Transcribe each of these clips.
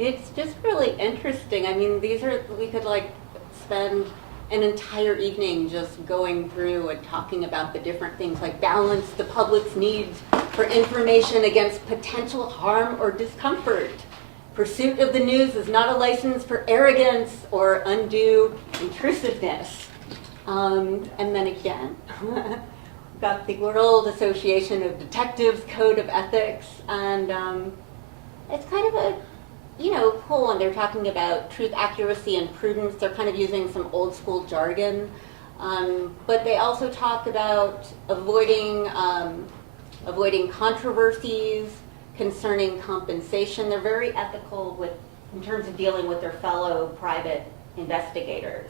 It's just really interesting. I mean, we could like spend an entire evening just going through and talking about the different things, like balance the public's needs for information against potential harm or discomfort. Pursuit of the news is not a license for arrogance or undue intrusiveness. And then again, we've got the World Association of Detectives Code of Ethics, and it's kind of a cool one. They're talking about truth, accuracy, and prudence. They're kind of using some old school jargon, but they also talk about avoiding controversies concerning compensation. They're very ethical in terms of dealing with their fellow private investigators.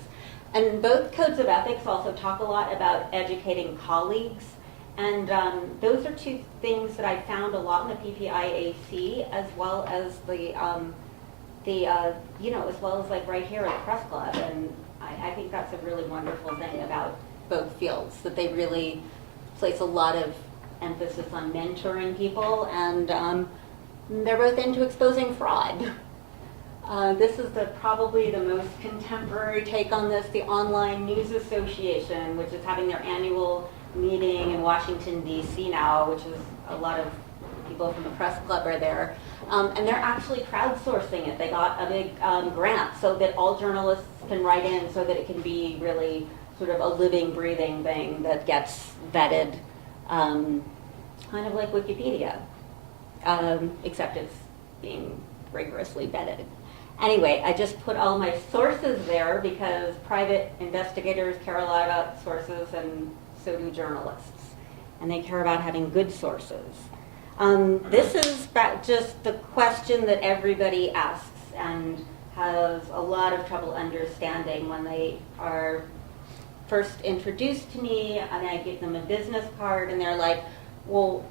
And both codes of ethics also talk a lot about educating colleagues. And those are two things that I found a lot in the PPIAC, as well as as well as like right here at the Press Club. And I think that's a really wonderful thing about both fields, that they really place a lot of emphasis on mentoring people, and they're both into exposing fraud. This is probably the most contemporary take on this, the Online News Association, which is having their annual meeting in Washington, D.C. now, which is a lot of people from the Press Club are there. And they're actually crowdsourcing it. They got a big grant so that all journalists can write in, so that it can be really sort of a living, breathing thing that gets vetted, kind of like Wikipedia, except it's being rigorously vetted. Anyway, I just put all my sources there because private investigators care a lot about sources, and so do journalists. And they care about having good sources. This is just the question that everybody asks and has a lot of trouble understanding when they are first introduced to me, and I give them a business card, and they're like, well,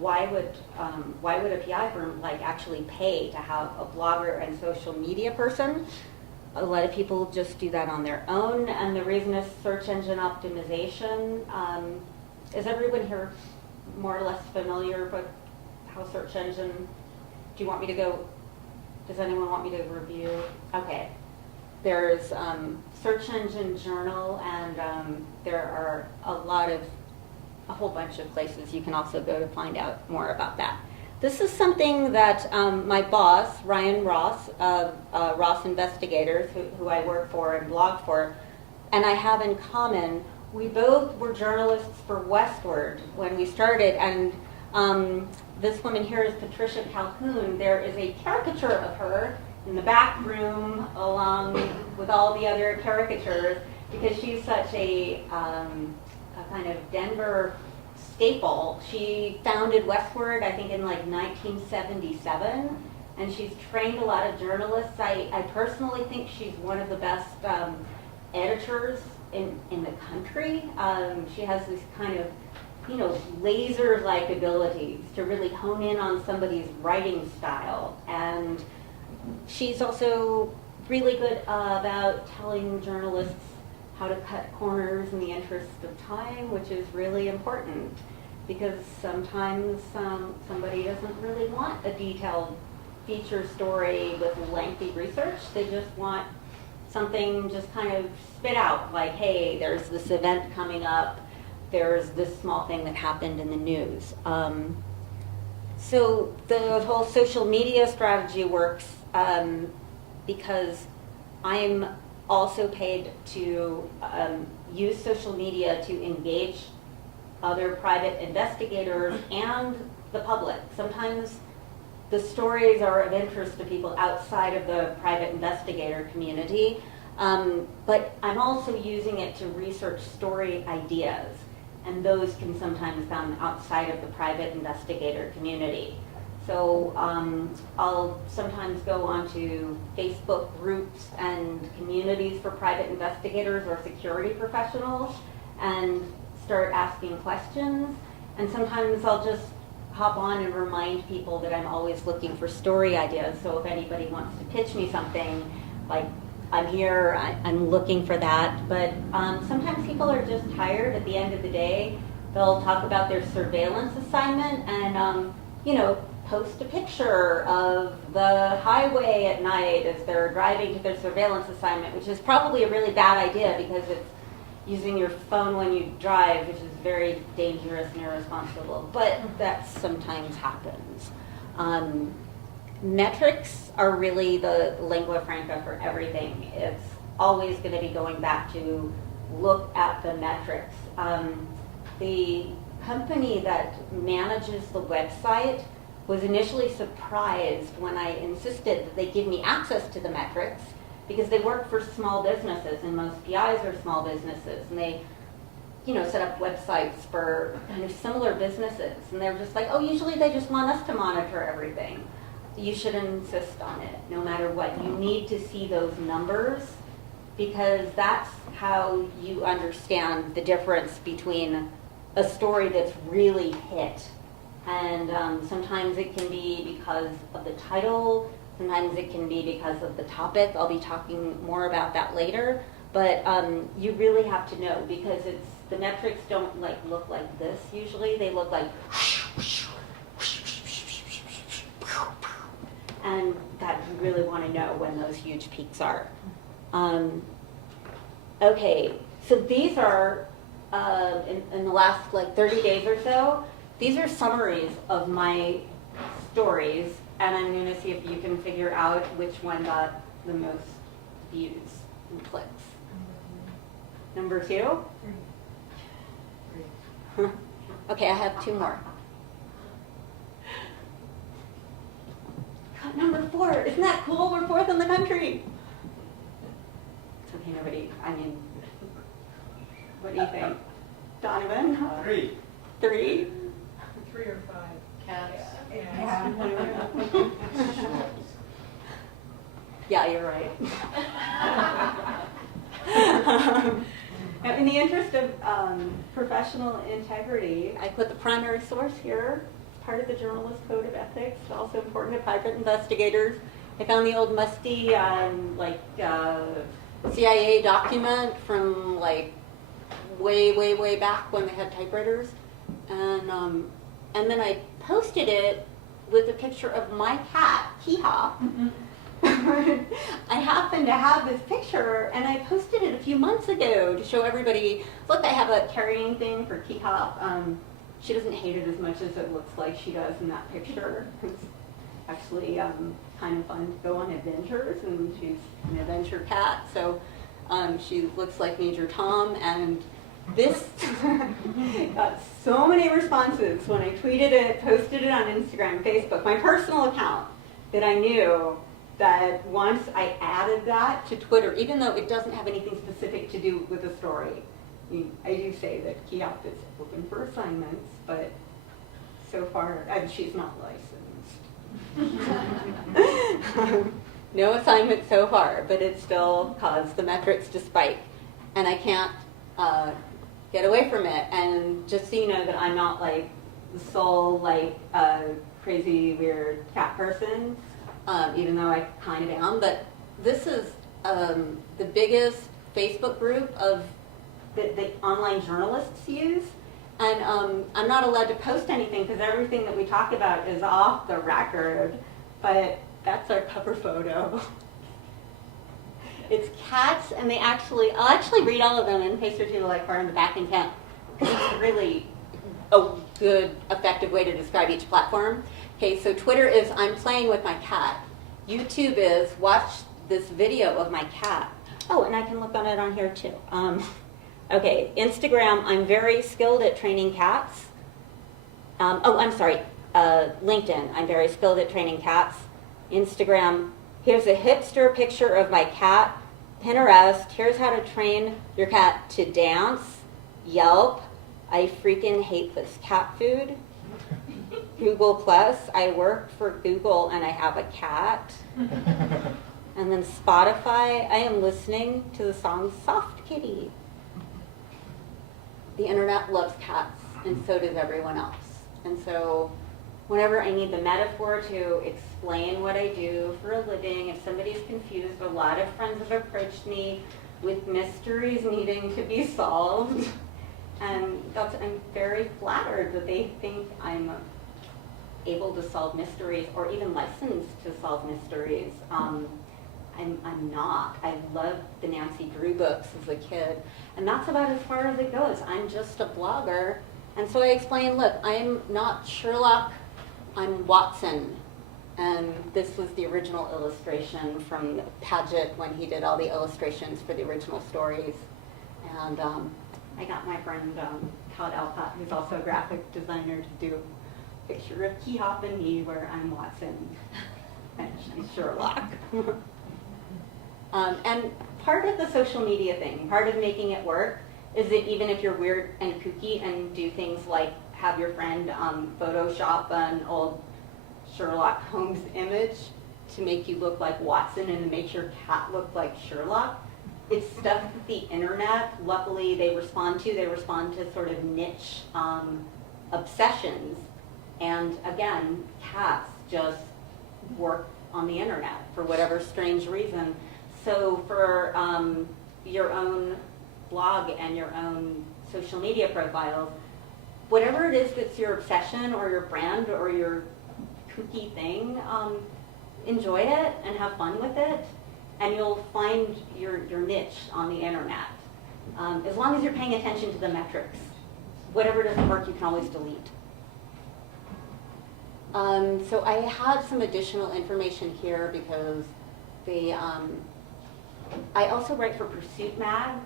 why would a PI firm like actually pay to have a blogger and social media person? A lot of people just do that on their own, and the reason is search engine optimization. Is everyone here more or less familiar with how search engine? Do you want me to go? Does anyone want me to review? Okay. There's Search Engine Journal, and there are a whole bunch of places you can also go to find out more about that. This is something that my boss, Ryan Ross, of Ross Investigators, who I work for and blog for, and I have in common. We both were journalists for Westward when we started, and this woman here is Patricia Calhoun. There is a caricature of her in the back room along with all the other caricatures, because she's such a kind of Denver staple. She founded Westward, I think, in like 1977, and she's trained a lot of journalists. I personally think she's one of the best editors in the country. She has this kind of, laser-like abilities to really hone in on somebody's writing style. And she's also really good about telling journalists how to cut corners in the interest of time, which is really important, because sometimes somebody doesn't really want a detailed feature story with lengthy research. They just want something just kind of spit out, like, hey, there's this event coming up, there's this small thing that happened in the news. So the whole social media strategy works because I'm also paid to use social media to engage other private investigators and the public. Sometimes the stories are of interest to people outside of the private investigator community, but I'm also using it to research story ideas, and those can sometimes be found outside of the private investigator community. So I'll sometimes go onto Facebook groups and communities for private investigators or security professionals and start asking questions. And sometimes I'll just hop on and remind people that I'm always looking for story ideas. So if anybody wants to pitch me something, like, I'm here, I'm looking for that. But sometimes people are just tired at the end of the day. They'll talk about their surveillance assignment and, post a picture of the highway at night as they're driving to their surveillance assignment, which is probably a really bad idea because it's using your phone when you drive, which is very dangerous and irresponsible, but that sometimes happens. Metrics are really the lingua franca for everything. It's always going to be going back to look at the metrics. The company that manages the website was initially surprised when I insisted that they give me access to the metrics because they work for small businesses and most PIs are small businesses and they set up websites for kind of similar businesses and they're just like, oh, usually they just want us to monitor everything. You should insist on it no matter what. You need to see those numbers because that's how you understand the difference between a story that's really hit. And sometimes it can be because of the title, sometimes it can be because of the topic. I'll be talking more about that later. But you really have to know because the metrics don't look like this usually. They look like and that you really want to know when those huge peaks are. Okay, so these are, in the last 30 days or so, these are summaries of my stories, and I'm going to see if you can figure out which one got the most views and clicks. Number 2? 3. Okay, I have 2 more. Number 4, isn't that cool? We're 4th in the country. It's okay, what do you think? Donovan? 3. 3? 3 or 5. Cats. Yeah. Yeah, you're right. In the interest of professional integrity, I put the primary source here. Part of the Journalist Code of Ethics, also important to private investigators. I found the old musty CIA document from way back when they had typewriters, and then I posted it with a picture of my cat, Hee-Haw. I happen to have this picture, and I posted it a few months ago to show everybody, look, I have a carrying thing for Hee-Haw. She doesn't hate it as much as it looks like she does in that picture. It's actually kind of fun to go on adventures, and she's an adventure cat, so she looks like Major Tom, and this got so many responses when I tweeted it, posted it on Instagram, Facebook, my personal account, that I knew that once I added that to Twitter, even though it doesn't have anything specific to do with the story, I do say that Kiosk is open for assignments, but so far, she's not licensed. No assignment so far, but it still caused the metrics to spike. And I can't get away from it. And just so you know that I'm not the sole crazy weird cat person, even though I kind of am. But this is the biggest Facebook group of the online journalists use, and I'm not allowed to post anything because everything that we talk about is off the record, but that's our cover photo. It's cats, and I'll actually read all of them in case there's people far in the back and can't. It's really a good, effective way to describe each platform. Okay, so Twitter is I'm playing with my cat. YouTube is watch this video of my cat. Oh, and I can look on it on here too. Okay, Instagram, I'm very skilled at training cats. LinkedIn, I'm very skilled at training cats. Instagram, here's a hipster picture of my cat. Pinterest, here's how to train your cat to dance. Yelp, I freaking hate this cat food. Google Plus, I work for Google and I have a cat. And then Spotify, I am listening to the song Soft Kitty. The internet loves cats, and so does everyone else. And so whenever I need the metaphor to explain what I do for a living, if somebody's confused, a lot of friends have approached me with mysteries needing to be solved. And I'm very flattered that they think I'm able to solve mysteries or even licensed to solve mysteries. I'm not. I loved the Nancy Drew books as a kid, and that's about as far as it goes. I'm just a blogger, and so I explain, look, I'm not Sherlock, I'm Watson. And this was the original illustration from Paget when he did all the illustrations for the original stories. And I got my friend Todd Alcott, who's also a graphic designer, to do a picture of Key Hop and me where I'm Watson and she's Sherlock. And part of the social media thing, part of making it work, is that even if you're weird and kooky and do things like have your friend Photoshop an old Sherlock Holmes image to make you look like Watson and to make your cat look like Sherlock, it's stuff that the internet, luckily, they respond to. They respond to sort of niche obsessions. And again, cats just work on the internet for whatever strange reason. So for your own blog and your own social media profiles, whatever it is that's your obsession or your brand or your kooky thing, enjoy it and have fun with it, and you'll find your niche on the internet. As long as you're paying attention to the metrics. Whatever doesn't work, you can always delete. So I had some additional information here because I also write for Pursuit Mag,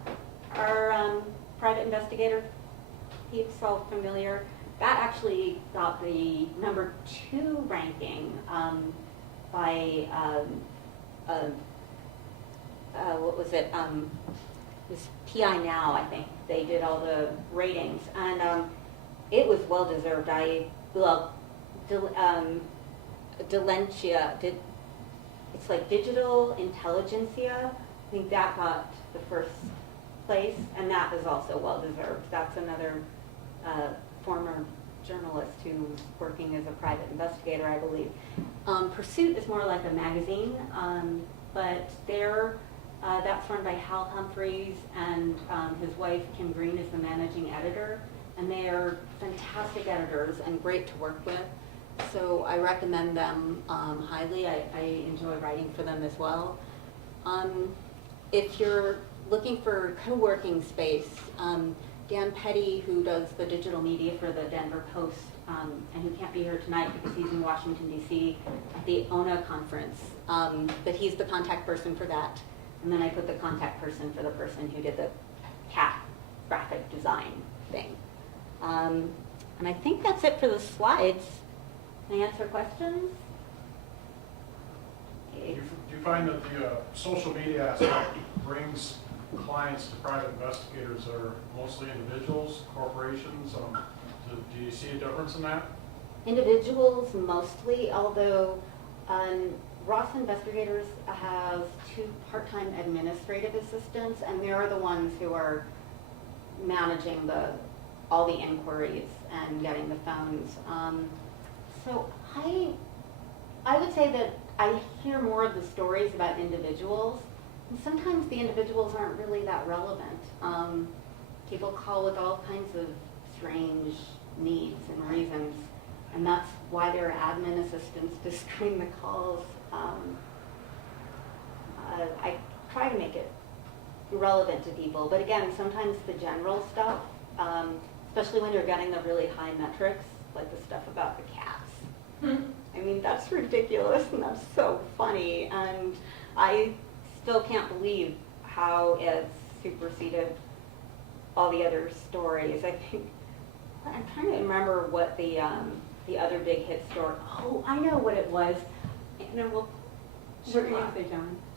our private investigator. He's all familiar. That actually got the #2 ranking by, what was it? This PI Now, I think. They did all the ratings, and it was well deserved. Delentia, it's like Digital Intelligentsia. I think that got the first place, and that is also well deserved. That's another former journalist who's working as a private investigator, I believe. Pursuit is more like a magazine, but that's run by Hal Humphreys, and his wife Kim Green is the managing editor, and they are fantastic editors and great to work with. So I recommend them highly. I enjoy writing for them as well. If you're looking for co-working space, Dan Petty, who does the digital media for the Denver Post, and who can't be here tonight because he's in Washington, D.C. at the ONA conference, but he's the contact person for that. And then I put the contact person for the person who did the cat graphic design thing. And I think that's it for the slides. Can I answer questions? Do you find that the social media aspect brings clients to private investigators that are mostly individuals, corporations? Do you see a difference in that? Individuals mostly, although Ross Investigators has 2 part-time administrative assistants, and they're the ones who are managing all the inquiries and getting the phones. So I would say that I hear more of the stories about individuals, and sometimes the individuals aren't really that relevant. People call with all kinds of strange needs and reasons, and that's why there are admin assistants to screen the calls. I try to make it relevant to people, but again, sometimes the general stuff, especially when you're getting the really high metrics, like the stuff about the cats. I mean, that's ridiculous and that's so funny, and I still can't believe how it's superseded all the other stories. I think, I'm trying to remember what the other big hit story, oh, I know what it was. And then we'll, Sherlock.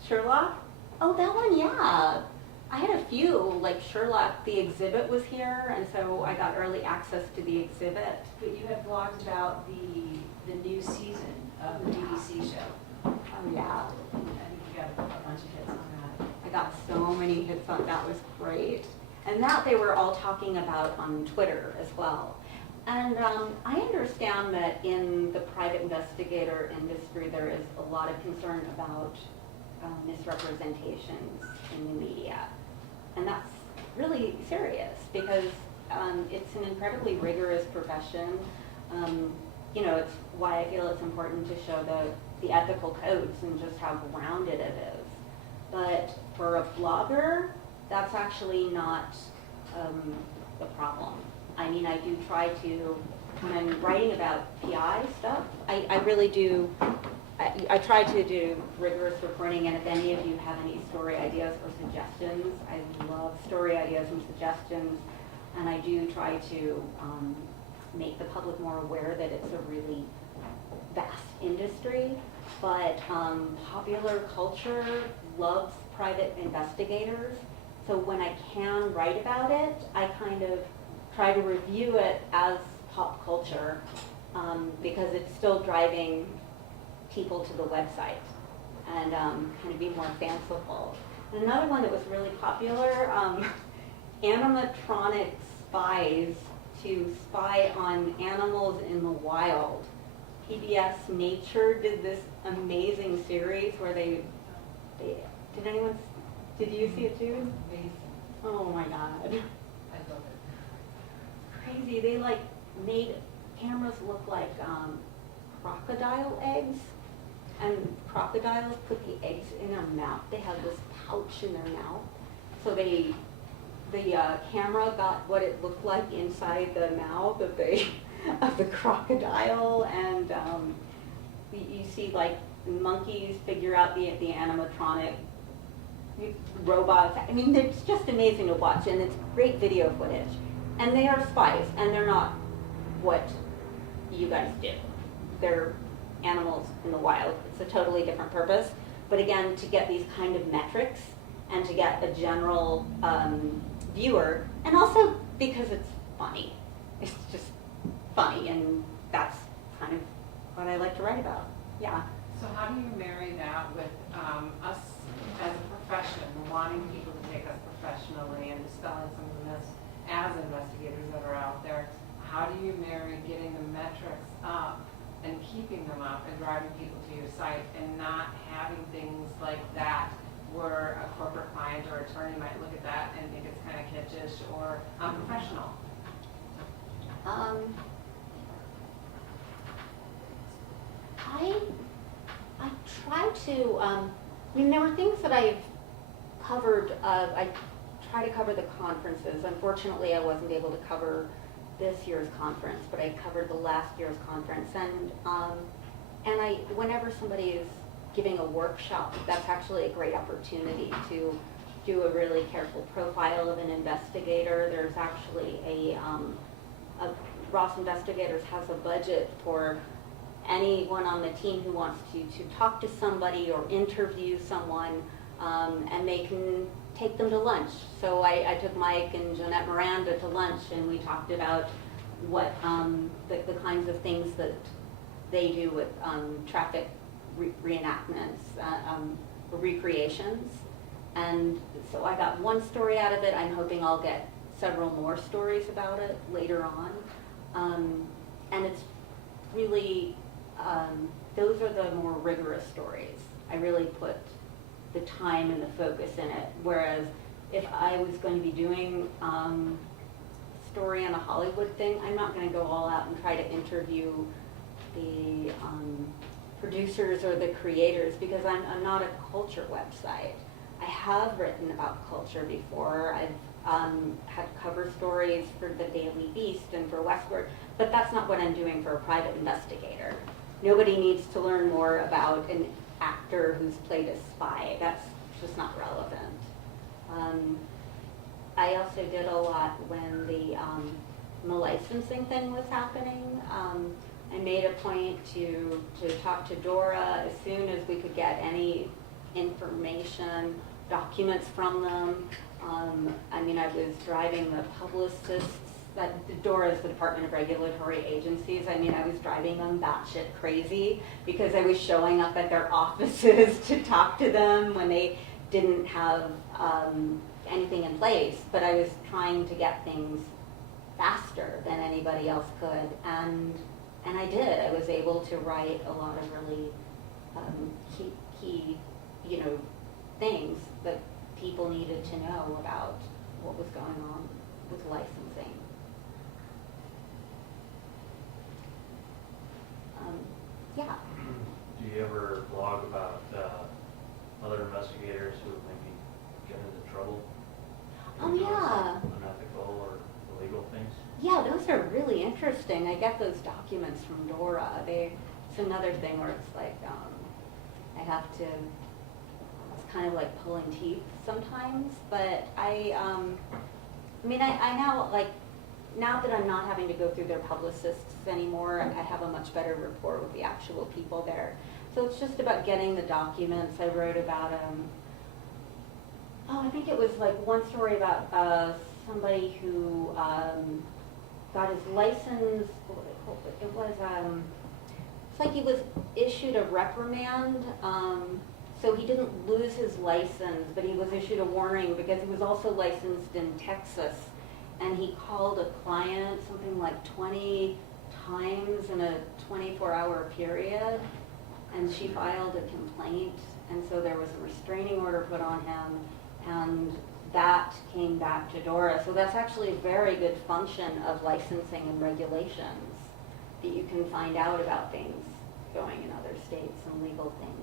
Sherlock? Oh, that one, yeah. I had a few, like Sherlock, the exhibit was here, and so I got early access to the exhibit. But you had blogged about the new season of the BBC show. Oh, yeah. I think you got a bunch of hits on that. I got so many hits on that, was great. And that they were all talking about on Twitter as well. And I understand that in the private investigator industry, there is a lot of concern about misrepresentations in the media. And that's really serious because it's an incredibly rigorous profession. you know, it's why I feel it's important to show the ethical codes and just how grounded it is. But for a blogger, that's actually not the problem. I mean, I do try to, when I'm writing about PI stuff, I really do, I try to do rigorous reporting, and if any of you have any story ideas or suggestions, I love story ideas and suggestions, and I do try to make the public more aware that it's a really vast industry, but popular culture loves private investigators, so when I can write about it, I kind of try to review it as pop culture, because it's still driving people to the website and kind of be more fanciful. And another one that was really popular, animatronic spies to spy on animals in the wild. PBS Nature did this amazing series where did you see it too? Amazing. Oh my God. I love it. Crazy. They like made cameras look like crocodile eggs, and crocodiles put the eggs in their mouth. They have this pouch in their mouth. So the camera got what it looked like inside the mouth of the crocodile, and you see like monkeys figure out the animatronic robots. I mean, it's just amazing to watch, and it's great video footage. And they are spies, and they're not what you guys do. They're animals in the wild. It's a totally different purpose. But again, to get these kind of metrics and to get a general viewer, and also because it's funny. It's just funny, and that's kind of what I like to write about. Yeah. So how do you marry that with us as a profession, wanting people to take us professionally and dispelling some of the myths as investigators that are out there? How do you marry getting the metrics up and keeping them up and driving people to your site and not having things like that where a corporate client or attorney might look at that and think it's kind of kitschish or unprofessional? I try to, I mean, there were things that I've covered, I try to cover the conferences. Unfortunately, I wasn't able to cover this year's conference, but I covered the last year's conference. And whenever somebody is giving a workshop, that's actually a great opportunity to do a really careful profile of an investigator. There's actually Ross Investigators has a budget for anyone on the team who wants to talk to somebody or interview someone, and they can take them to lunch. So I took Mike and Jeanette Miranda to lunch, and we talked about what the kinds of things that they do with traffic reenactments, recreations. And so I got one story out of it. I'm hoping I'll get several more stories about it later on. And it's really, those are the more rigorous stories. I really put the time and the focus in it. Whereas if I was going to be doing story on a Hollywood thing, I'm not going to go all out and try to interview the producers or the creators, because I'm not a culture website. I have written about culture before. I've had cover stories for the Daily Beast and for Westward, but that's not what I'm doing for a private investigator. Nobody needs to learn more about an actor who's played a spy. That's just not relevant. I also did a lot when the licensing thing was happening. I made a point to talk to Dora as soon as we could get any information, documents from them. I mean, I was driving the publicists, Dora is the Department of Regulatory Agencies. I mean, I was driving them batshit crazy because I was showing up at their offices to talk to them when they didn't have anything in place, but I was trying to get things faster than anybody else could, and I did. I was able to write a lot of really key, things that people needed to know about what was going on with licensing. trouble? Oh, Any yeah. Unethical or illegal things? Yeah, those are really interesting. I get those documents from Dora. It's another thing where it's like, I have to, it's kind of like pulling teeth sometimes, but I now, like, now that I'm not having to go through their publicists anymore, I have a much better rapport with the actual people there. So it's just about getting the documents. I wrote about, I think it was like one story about somebody who got his license. It was, it's like he was issued a reprimand. So he didn't lose his license, but he was issued a warning because he was also licensed in Texas. And he called a client something like 20 times in a 24-hour period. And she filed a complaint. And so there was a restraining order put on him. And that came back to Dora. So that's actually a very good function of licensing and regulations, that you can find out about things going in other states and legal things.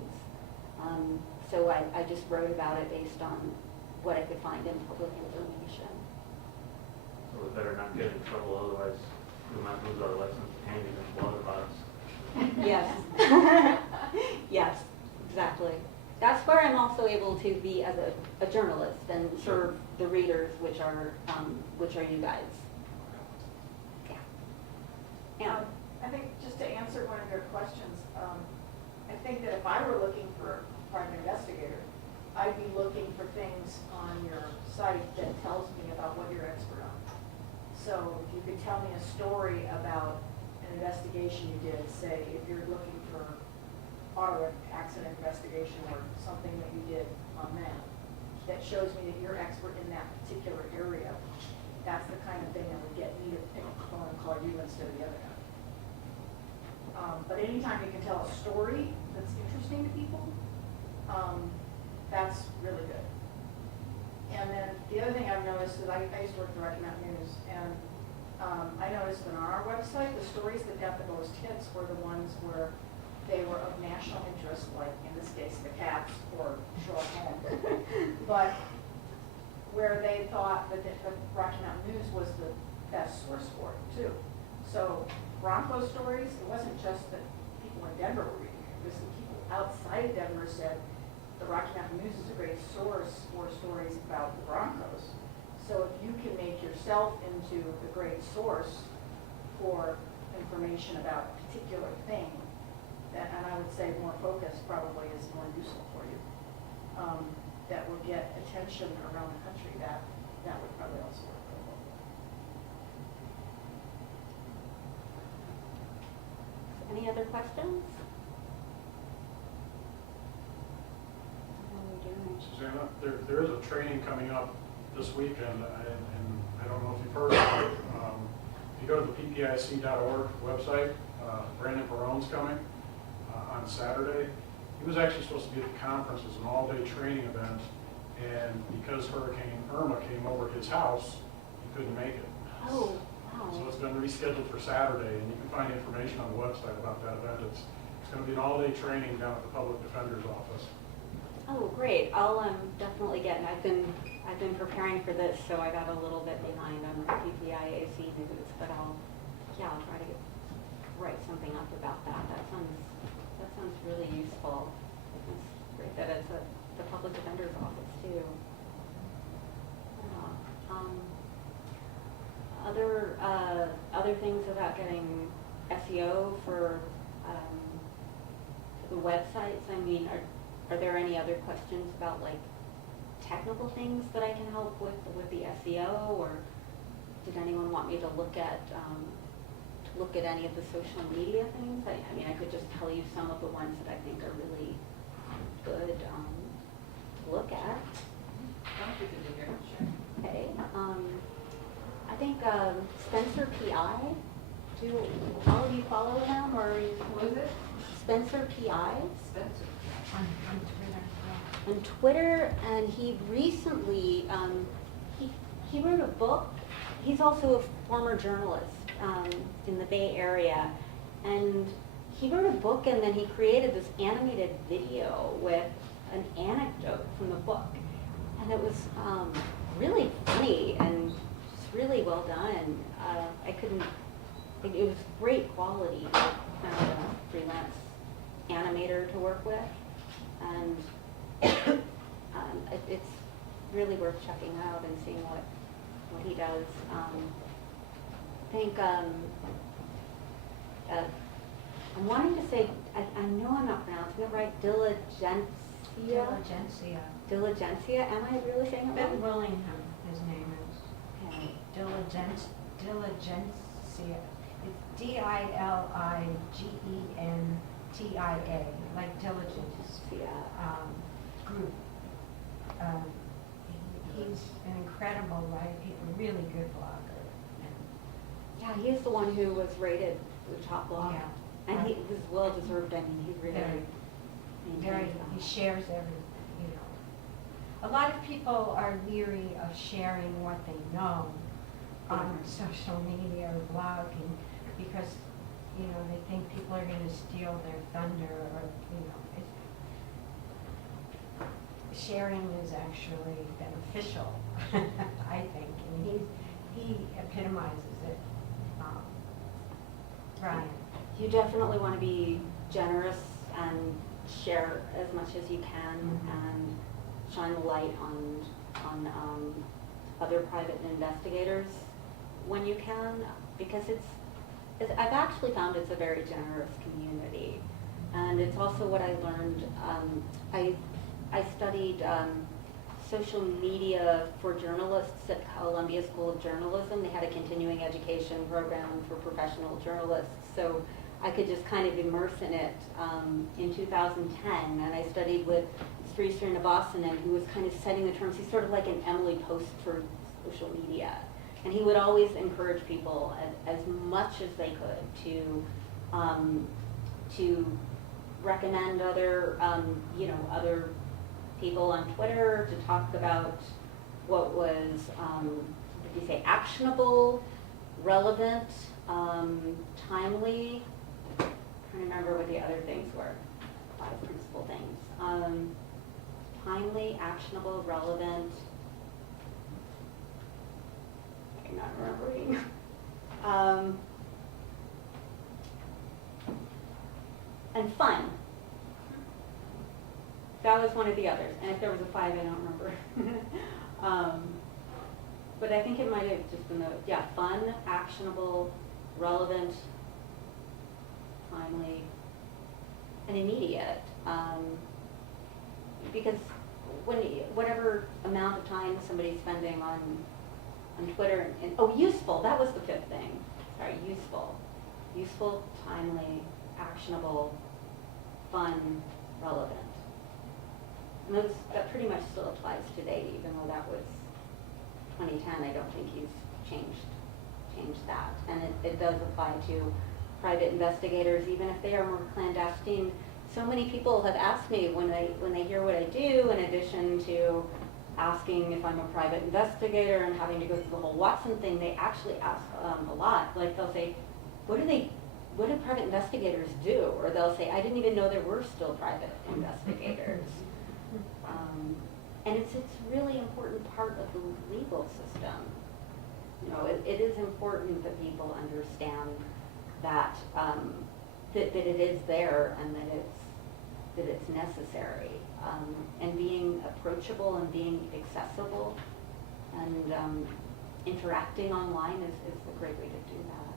So I just wrote about it based on what I could find in public information. So we better not get in trouble, otherwise we might lose our license handing in blood bottles. Yes. Yes, exactly. That's where I'm also able to be as a journalist and serve the readers, which are you guys. Yeah. Yeah. I think just to answer one of your questions, I think that if I were looking for a private investigator, I'd be looking for things on your site that tells me about what you're expert on. So if you could tell me a story about an investigation you did, say if you're looking for auto accident investigation or something that you did on that shows me that you're expert in that particular area, that's the kind of thing that would get me to pick up the phone and call you instead of the other guy. But anytime you can tell a story that's interesting to people, that's really good. And then the other thing I've noticed is I used to work for Rocky Mountain News, and I noticed that on our website, the stories that got the most hits were the ones where they were of national interest, like in this case the Cats or Sherlock Holmes, but where they thought that the Rocky Mountain News was the best source for it too. So Bronco stories, it wasn't just that people in Denver were reading it, it was the people outside of Denver said the Rocky Mountain News is a great source for stories about the Broncos. So if you can make yourself into the great source for information about a particular thing, that, and I would say more focused probably is more useful for you, that will get attention around the country, that would probably also work really well. Any other questions? How are we doing? Susanna, there is a training coming up this weekend, and I don't know if you've heard of it. If you go to the ppic.org website, Brandon Barone's coming on Saturday. He was actually supposed to be at the conference as an all-day training event, and because Hurricane Irma came over his house, he couldn't make it. Oh, wow. So it's been rescheduled for Saturday, and you can find information on the website about that event. It's going to be an all-day training down at the Public Defender's Office. Oh, great. I'll definitely get, I've been preparing for this, so I got a little bit behind on the PPIAC news, but I'll try to write something up about that. That sounds really useful. It's great that it's at the Public Defender's Office too. Yeah. Other things about getting SEO for the websites. I mean, are there any other questions about like technical things that I can help with the SEO, or did anyone want me to look at any of the social media things? I mean, I could just tell you some of the ones that I think are really good to look at. Okay. I think Spencer PI. Do all of you follow him, or are you? What is it? Spencer PI. Spencer. On Twitter, and he recently he wrote a book. He's also a former journalist in the Bay Area, and he wrote a book, and then he created this animated video with an anecdote from the book. And and it was really funny and just really well done. I couldn't, it was great quality. I found a freelance animator to work with, and it's really worth checking out and seeing what he does. I think I'm wanting to say, I know I'm not pronouncing it right, Diligencia. Diligencia, am I really saying it Ben right? Willingham, his name is. Okay. Diligencia. It's Diligentia, like diligence, Yeah. group. He's an incredible writer, a really good blogger. Yeah, he's the one who was rated the top blog. Yeah. And he was well deserved. I mean, he really Very, he shares everything, you know. A lot of people are leery of sharing what they know on social media or blogging because, you know, they think people are going to steal their thunder or, you know, sharing is actually beneficial, I think. And he epitomizes it, Brian. You definitely want to be generous and share as much as you can and shine the light on other private investigators when you can, because I've actually found it's a very generous community, and it's also what I learned. I studied social media for journalists at Columbia School of Journalism. They had a continuing education program for professional journalists, so I could just kind of immerse in it in 2010, and I studied with Sri Srinivasanan, who was kind of setting the terms. He's sort of like an Emily Post for social media, and he would always encourage people as much as they could to recommend other other people on Twitter to talk about what was did you say actionable, relevant, timely. I'm trying to remember what the other things were. A lot of principal things. Timely, actionable, relevant. I'm not remembering. And fun. That was one of the others. And if there was a 5, I don't remember. But I think it might have just been fun, actionable, relevant, timely, and immediate. Because whatever amount of time somebody's spending on Twitter, useful, that was the 5th thing. Sorry, useful, timely, actionable, fun, relevant. And that pretty much still applies today, even though that was 2010. I don't think he's changed that. And it does apply to private investigators, even if they are more clandestine. So many people have asked me when they hear what I do, in addition to asking if I'm a private investigator and having to go through the whole Watson thing, they actually ask a lot. Like they'll say, what do private investigators do? Or they'll say, I didn't even know there were still private investigators. And it's a really important part of the legal system. You know, it is important that people understand that that it is there and that it's necessary. And being approachable and being accessible and interacting online is a great way to do that.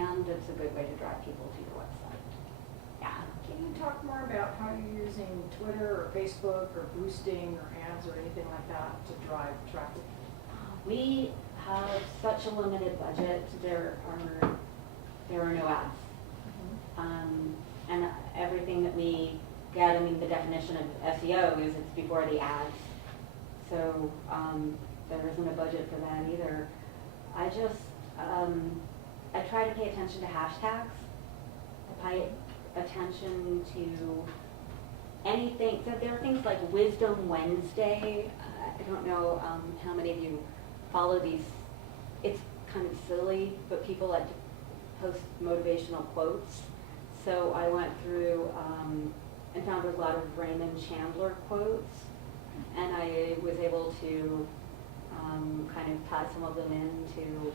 And it's a good way to drive people to your website. Yeah. Can you talk more about how you're using Twitter or Facebook or boosting or ads or anything like that to drive traffic? We have such a limited budget. There are no ads. And everything that we get, I mean, the definition of SEO is it's before the ads. So there isn't a budget for that either. I just, I try to pay attention to hashtags. I pay attention to anything. So there are things like Wisdom Wednesday. I don't know how many of you follow these. It's kind of silly, but people like to post motivational quotes. So I went through and found a lot of Raymond Chandler quotes. And I was able to kind of tie some of them into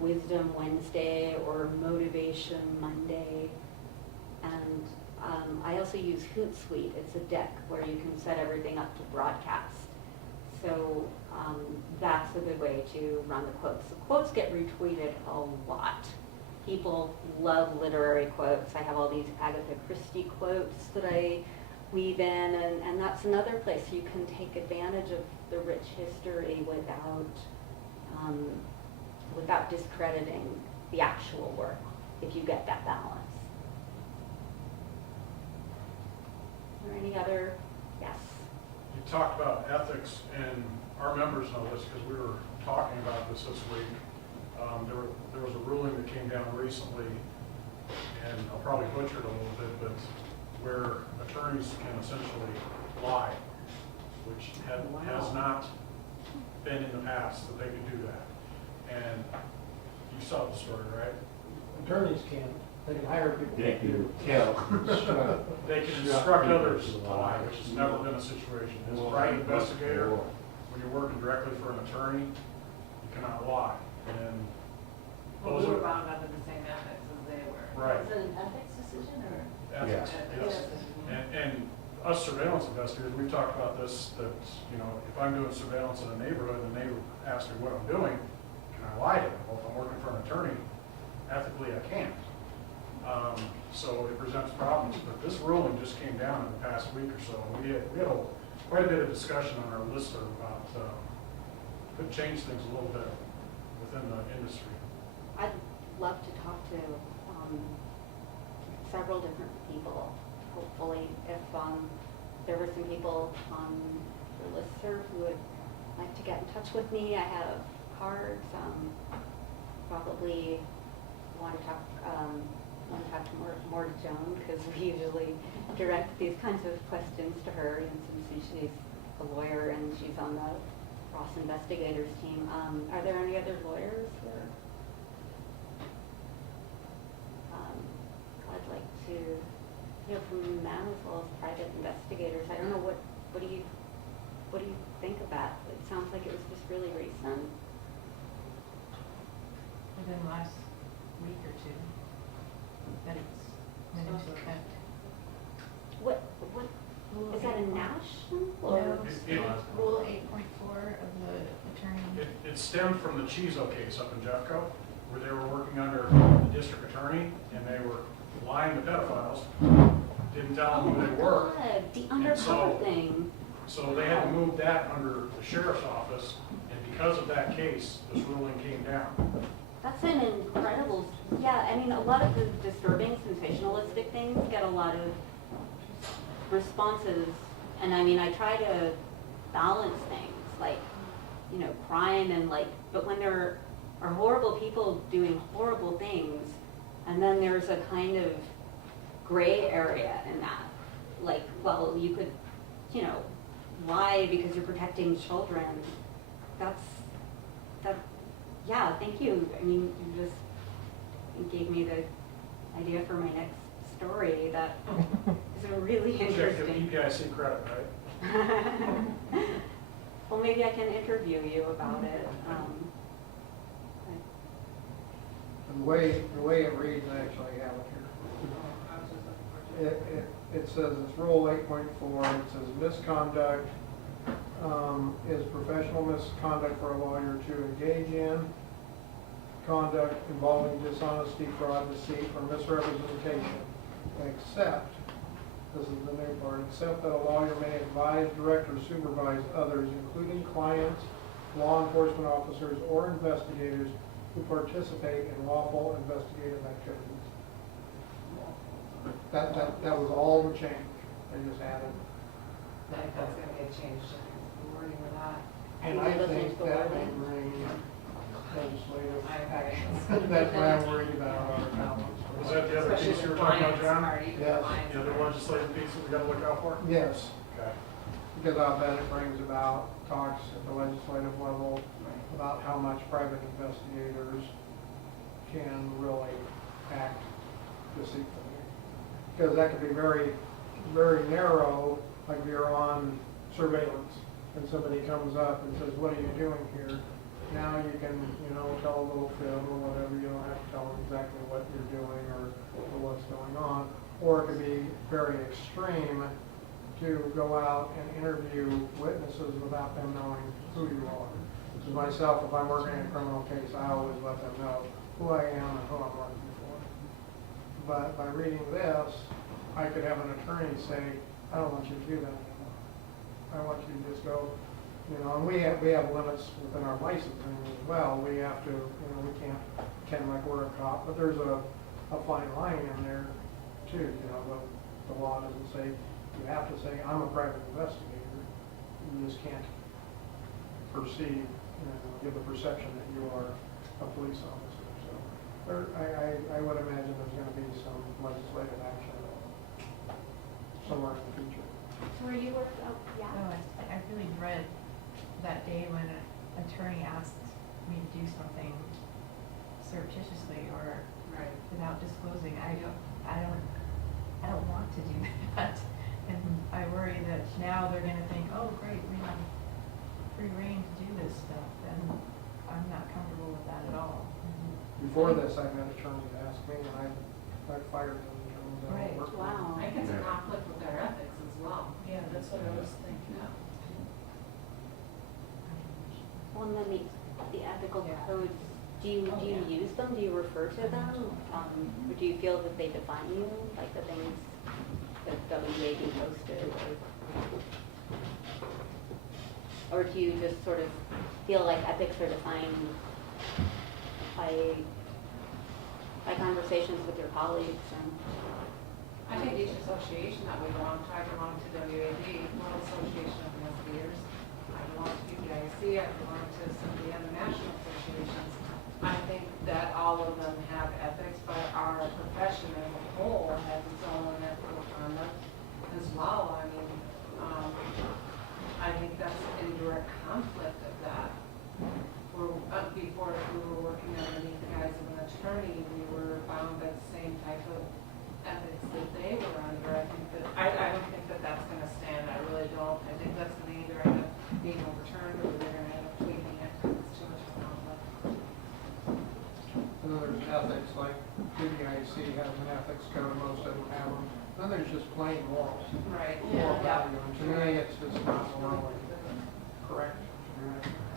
Wisdom Wednesday or Motivation Monday. And I also use Hootsuite. It's a deck where you can set everything up to broadcast. So that's a good way to run the quotes. The quotes get retweeted a lot. People love literary quotes. I have all these Agatha Christie quotes that I weave in, and that's another place you can take advantage of the rich history without discrediting the actual work, if you get that balance. Are there any other? Yes. You talked about ethics, and our members know this because we were talking about this week. There was a ruling that came down recently, and I'll probably butcher it a little bit, but where attorneys can essentially lie, which has not been in the past that they could do that. And you saw the story, right? Attorneys can, they can hire people. They can tell. They can instruct others to lie, which has never been a situation. As a private investigator, when you're working directly for an attorney, you cannot lie. And Well, those we were are bound under the same ethics as they were. right. Is it an ethics decision or? Ethics, yes. And us surveillance investigators, we've talked about this, that, you know, if I'm doing surveillance in a neighborhood and the neighbor asks me what I'm doing, can I lie to them? Well, if I'm working for an attorney, ethically I can't. So it presents problems, but this ruling just came down in the past week or so. We had quite a bit of discussion on our listserv about, could change things a little bit within the industry. I'd love to talk to several different people. Hopefully, if there were some people on the listserv who would like to get in touch with me, I have cards. Probably want to talk more to Joan, because we usually direct these kinds of questions to her, and since she's a lawyer and she's on the Ross Investigators team. Are there any other lawyers here? I'd like to hear from them as well as private investigators. I don't know, what do you think of that? It sounds like it was just really recent. Within the last week or two, that it's went into effect. What is that, a national or? No, It- Rule 8.4 of the attorney. It stemmed from the Chizo case up in Jeffco, where they were working under the district attorney, and they were lying to pedophiles, didn't tell them who they were. God, the And undercover so- thing. So they had to move that under the sheriff's office, and because of that case, this ruling came down. That's an incredible, yeah, I mean, a lot of the disturbing, sensationalistic things get a lot of responses. And I mean, I try to balance things, like, you know, crime and like, but when there are horrible people doing horrible things, and then there's a kind of gray area in that. Like, well, you could, you know, lie because you're protecting children. Yeah, thank you. I mean, you gave me the idea for my next story. That is a really You should give interesting. EPIC credit, right? Well, maybe I can interview you about it. And the way it reads, I actually have it I was just looking for here. It says, it's Rule 8.4, it says misconduct is professional misconduct for a lawyer to engage in, conduct involving dishonesty, fraud, deceit, or misrepresentation, except, this is the new part, except that a lawyer may advise, direct, or supervise others, including clients, law enforcement officers, or investigators who participate in lawful investigative activities. That was all the change. They just added. I think that's gonna get changed, the wording of that. And Are I you listening think to the that wording? may bring legislative I agree. action. That's what I'm worried about our balance. Was that the other Especially piece you the were talking about, client's John? part, even the Yes. client's The other part. legislative piece that we gotta look out for? Yes, Okay. because I bet it brings about talks at the legislative level about how much private investigators can really act deceitfully. Because that could be very, very narrow, like if you're on surveillance, and somebody comes up and says, what are you doing here? Now you can, tell a little fib or whatever, you don't have to tell them exactly what you're doing or what's going on. Or it could be very extreme to go out and interview witnesses without them knowing who you are. So myself, if I'm working a criminal case, I always let them know who I am and who I'm working for. But by reading this, I could have an attorney say, I don't want you to do that anymore. I want you to just go, and we have limits within our licensing as well. We have to, we can't pretend like we're a cop, but there's a fine line in there too. The law doesn't say, you have to say, I'm a private investigator. You just can't perceive, give the perception that you are a police officer. So I would imagine there's going to be some legislative action somewhere in the future. So are you working, yeah. No, I really dread that day when an attorney asks me to do something surreptitiously or Right. without disclosing. I don't want to do that. And I worry that now they're gonna think, oh, great, we have free reign to do this stuff, and I'm not comfortable with that at all. Before this, I've had attorneys ask me, and I fired them. Right. Wow. I think it's a conflict with their ethics as well. Yeah, that's what I was thinking. Yeah. Well, and then the ethical Yeah. codes, do you use them? Do you refer to them? Or do you feel that they define you, like the things that WAB posted? Or do you just sort of feel like ethics are defined by conversations with your colleagues? And I think each association that we belong to, I belong to WAB, World Association of Investigators. I belong to PPIC, I belong to some of the other national associations. I think that all of them have ethics, but our profession as a whole has its own ethical conduct as well. I mean, I think that's in direct conflict of that. Before we were working underneath the guise of an attorney, we were bound by the same type of ethics that they were under. I don't think that that's going to stand. I really don't. I think that's going to either end up being overturned or they're going to end up tweaking it because it's too much of a conflict. And then there's ethics, like PBIC has an ethics code, most of them have them. Then there's just plain morals. Right. Moral value. And to me, it's just not morally correct.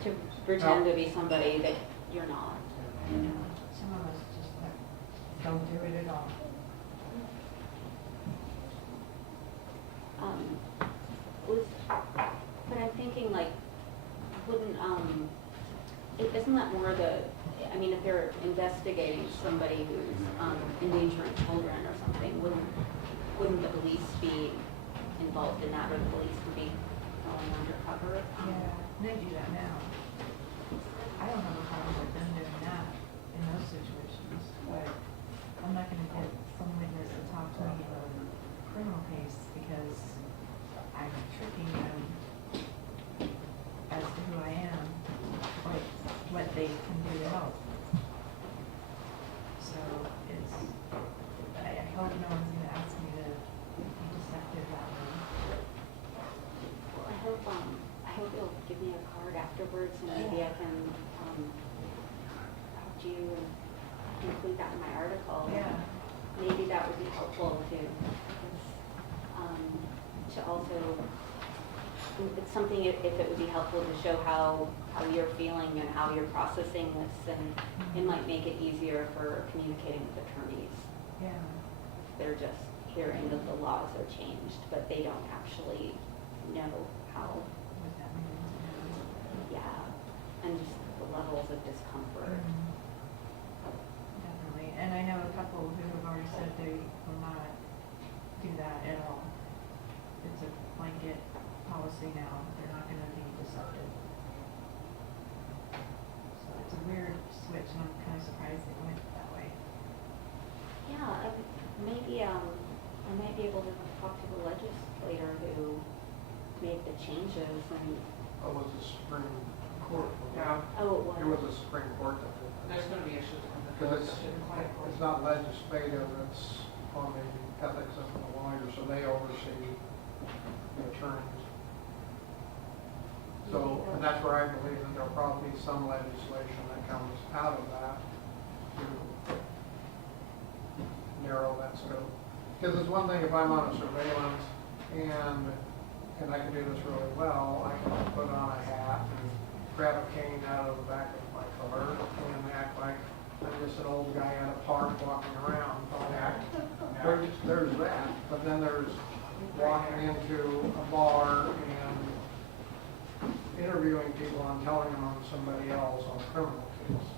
to pretend to be somebody that you're not. Some of us just don't do it at all. But I'm thinking like, wouldn't, isn't that more if they're investigating somebody who's endangering children or something, wouldn't the police be involved in that, or the police would be going undercover? Yeah, they do that now. I don't have a problem with them doing that in those situations. But I'm not gonna get some witness to talk to me about a criminal case because I'm tricking them as to who I am, like what they can do to help. So I hope no one's gonna ask me to be deceptive that way. Well, I hope you'll give me a card afterwards, and maybe I can, help you and include that in my article. Yeah. Maybe that would be helpful to also, it's something, if it would be helpful to show how you're feeling and how you're processing this, and it might make it easier for communicating with attorneys. Yeah. They're just hearing that the laws are changed, but they don't actually know how, What that means. yeah, and just the levels of discomfort. Definitely, and I know a couple who have already said they will not do that at all. It's a blanket policy now, they're not gonna be deceptive. So it's a weird switch, and I'm kinda surprised they went that way. Yeah, maybe, I might be able to talk to the legislator who made the changes and, It was the Supreme Court. Yeah. oh, it It was. was the Supreme Court that did that. There's going to be issues with the Because it's not legislative, it's on the ethics of the lawyer, so they oversee the attorneys. And that's where I believe that there'll probably be some legislation that comes out of that to narrow that scope. Because it's one thing if I'm on a surveillance and I can do this really well, I can put on a hat and grab a cane out of the back of my car and act like I'm just an old guy at a park walking around. There's that, but then there's walking into a bar and interviewing people and telling them I'm somebody else on a criminal case.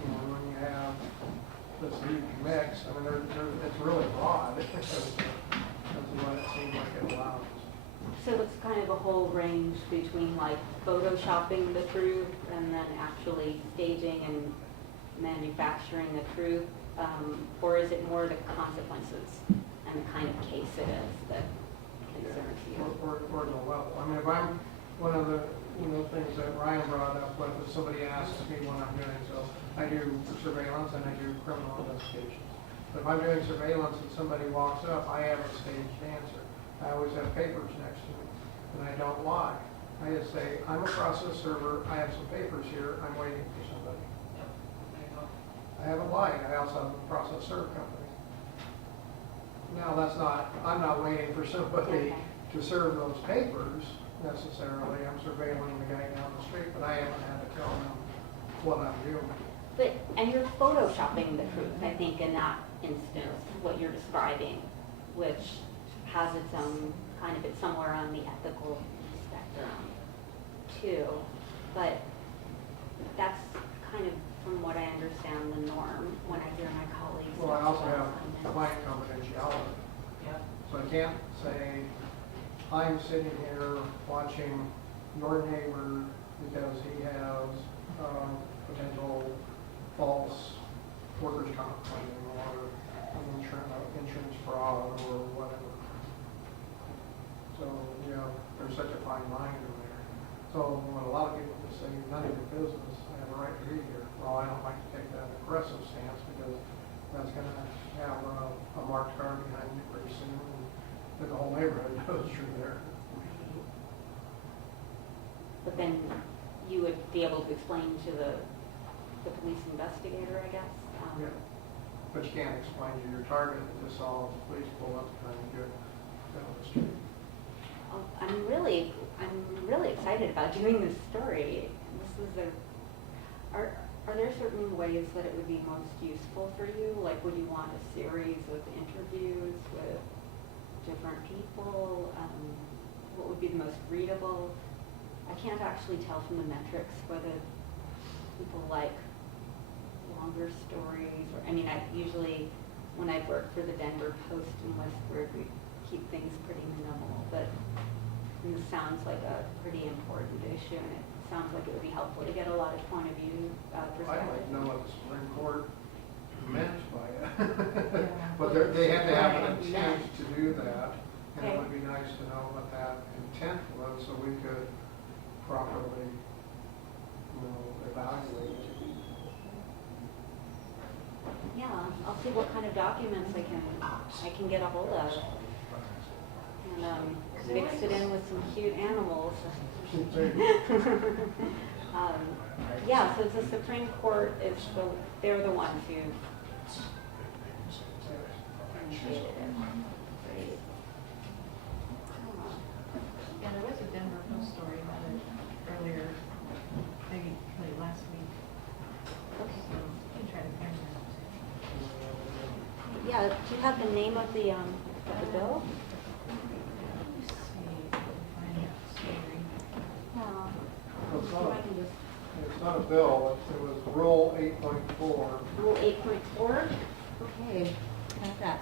You know, when you have this huge mix, I mean, it's really broad. That's what it seems like it allows. So it's kind of a whole range between like photoshopping the truth and then actually staging and manufacturing the truth, or is it more the consequences and the kind of case it is that concerns you? Or the level. I mean, if I'm, one of the things that Ryan brought up was if somebody asks me what I'm doing, so I do surveillance and I do criminal investigations. But if I'm doing surveillance and somebody walks up, I have a staged answer. I always have papers next to me, and I don't lie. I just say, I'm a process server, I have some papers here, I'm waiting for somebody. I haven't lied, I also have a process serve company. Now, I'm not waiting for somebody to serve those papers necessarily. I'm surveilling the guy down the street, but I haven't had to tell them what I'm doing. But, and you're photoshopping the truth, I think, in that instance, what you're describing, which has its own kind of, it's somewhere on the ethical spectrum too. But that's kind of, from what I understand, the norm when I hear my colleagues. Well, I talk also about have assignments. client confidentiality. Yep. So I can't say, I'm sitting here watching your neighbor because he has potential false workers' comp claim or an insurance fraud or whatever. So, you know, there's such a fine line in there. So when a lot of people just say, none of your business, I have a right to be here. Well, I don't like to take that aggressive stance because that's going to have a marked car behind you pretty soon. And the whole neighborhood knows you're there. But then you would be able to explain to the police investigator, I guess. Yeah. But you can't explain to your target that just saw the police pull up behind you down the street. I'm really excited about doing this story. Are there certain ways that it would be most useful for you? Like, would you want a series of interviews with different people? What would be the most readable? I can't actually tell from the metrics whether people like longer stories or, I mean, I usually, when I work for the Denver Post in Westward, we keep things pretty minimal, but this sounds like a pretty important issue, and it sounds like it would be helpful to get a lot of point of view I'd perspective. like to know what the Supreme Court meant by it. Yeah. But they have to have an intent to do that, and Okay. it would be nice to know what that intent was so we could properly, evaluate it. Yeah, I'll see what kind of documents I can get a hold of, and mix it in with some cute animals. Yeah, so the Supreme Court they're the ones who initiated it. Great. Yeah, there was a Denver Post story about it earlier, maybe last week. Okay. So you can try to find that. Yeah, do you have the name of the bill? Let me see if I can find that story. Yeah. Well, it's So not I can just, It's not a bill, it was Rule 8.4. Rule 8.4? Okay, got that.